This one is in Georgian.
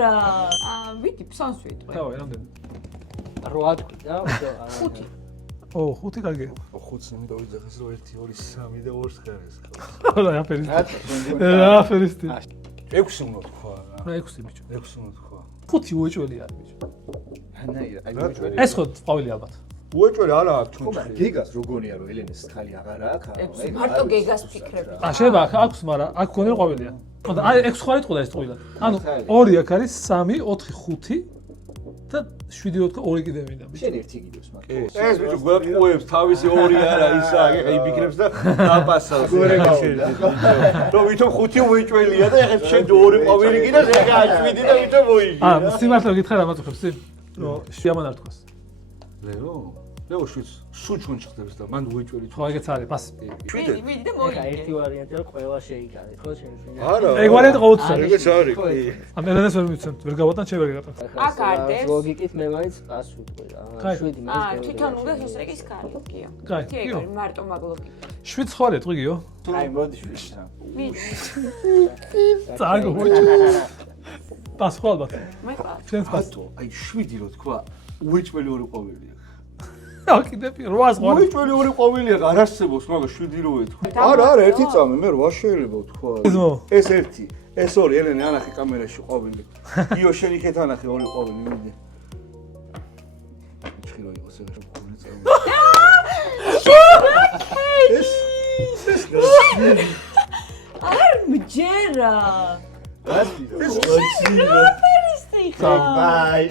მჯერა. ვიდი ფსანს ვიტყვი. თავი რამდენი? 8 თქვი და 5. ო, 5 კარგია. 5-ი მით დავიძახეს რომ 1 2 3 და 2 ხარეს. რა აფერისტი. რა აფერისტი. 6 უნდა თქვა. რა 6 ბიჭო. 6 უნდა თქვა. 5 უეჭველი არის ბიჭო. აი ეს ხო ყვავილი ალბათ. უეჭველი არა აქვს ხომ ჩუნჩი. გიგას როგორია რომ ელენეს ხალი აღარ აქვს? მარტო გეგას ფიქრები. შეიძლება აქვს, მაგრამ აქ გქონდა ყვავილია. ხო და აი 6 ხარი ტყუდა ეს ტყუილა. ანუ 2 აქ არის 3, 4, 5 და 7 4 2 კიდე მინდა ბიჭო. შენ ერთი გიდოს მაგრამ. ეს ბიჭო გვეყუებს თავისი 2 არა ისა ეხა იფიქრებს და დაპასავს. რომ ვითომ 5 უეჭველია და ეხა შენ 2 ყვავილი კიდე ეხა 7 და ვითომ მოიგი. სიმართლე გითხრა რა მაწუხებს წინ? რომ შეამან არ თქვას. ლეო ლეო სულ ჩუნჩი ხდებს და მან უეჭველი ხო ეგეც არის, პასი. ვიდი და ეხა მოიგე. ერთი ვარიანტი რომ ყველა შეიკარეთ, ხო შენ? არა ეგ ვარიანტი ყოველთვის არის. ეგეც არის კი. ამ ელენეს ვერ მიცემთ, ვერ გავატან, შენ ვერ გატან. აქ არდეს. ლოგიკით მე მაინც პასს ვიტყვი რა. 7 მაინც. თვითონ უნდა შესრიგის კარი, გიო. კაი, კი, გიო. მარტო მაგლოკი. 7 ხარია ტყვი გიო. აი მოდი შვიდსა. წაგო ბიჭო. პას ხო ალბათ. მე ყავს. შენს პას. აი 7 რო თქვა უეჭველი 2 ყვავილია. აა კიდე 8 ხარ. უეჭველი 2 ყვავილია არ არსებობს მაგრამ 7 რო ეთქვა. არა არა ერთი წამი მე 8 შეიძლება ვთქვა. ეს 1 ეს 2 ელენე ანახე კამერაში ყვავილი. გიო შენ იქეთ ანახე 2 ყვავილი მიდი. ჩხირო იყოს ეს გული წამი. არ მჯერა. გასი. აფერისტი ხარ. ბაი.